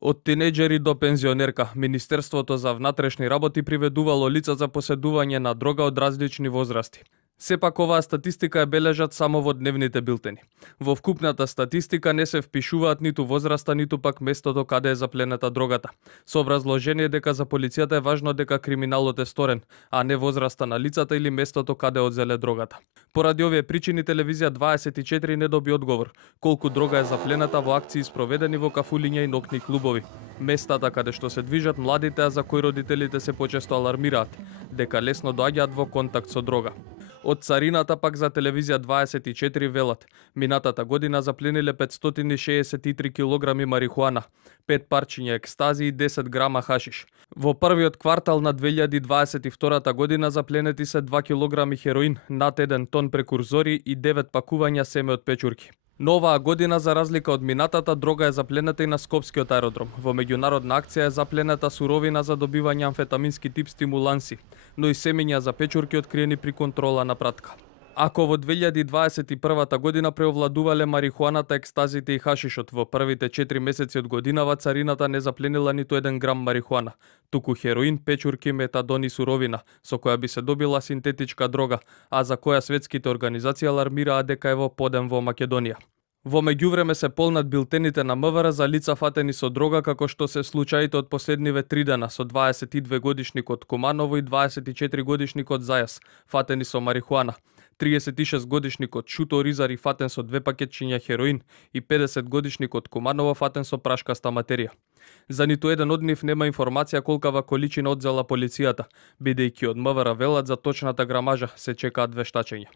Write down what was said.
Од тинејџери до пензионерка, Министерството за внатрешни работи приведувало лица за поседување на дрога од различни возрасти. Сепак оваа статистика ја бележат само во дневните билтени. Во вкупната статистика не се впишуваат ниту возраста, ниту пак местото каде е заплената дрогата. Со образложение дека за полицијата е важно дека криминалот е сторен, а не возраста на лицата или местото каде одзеле дрогата. Поради овие причини телевизија 24 не доби одговор колку дрога е заплената во акции спроведени во кафулиња и ноќни клубови. Местата каде што се движат младите, а за кои родителите се почесто алармираат дека лесно доаѓаат во контакт со дрога. Од царината пак за телевизија 24 велат: минатата година заплениле 563 килограми марихуана, 5 парчиња екстази и 10 грама хашиш. Во првиот квартал на 2022 година запленети се 2 килограми хероин, над 1 тон прекурзори и 9 пакувања семе од печурки. Но оваа година, за разлика од минатата, дрога е заплената и на Скопскиот аеродром. Во меѓународна акција е заплената суровина за добивање амфетамински тип стимуланси, но и семења за печурки откриени при контрола на пратка. Ако во 2021 година преовладувале марихуаната, екстазите и хашишот, во првите 4 месеци од годинава царината не запленила ниту 1 грам марихуана, туку хероин, печурки, метадон и суровина, со која би се добила синтетичка дрога, а за која светските организации алармираат дека е во подем во Македонија. Во меѓувреме се полнат билтените на МВР за лица фатени со дрога, како што се случаите од последниве 3 дена со 22 годишникот Куманово и 24 годишникот Зајас, фатени со марихуана, 36 годишникот Шуто Ризари фатен со 2 пакетчиња хероин и 50 годишникот Куманово фатен со прашкаста материја. За ниту еден од нив нема информација колкава количина одзела полицијата, бидејќи од МВР велат за точната грамажа се чекаат вештачења.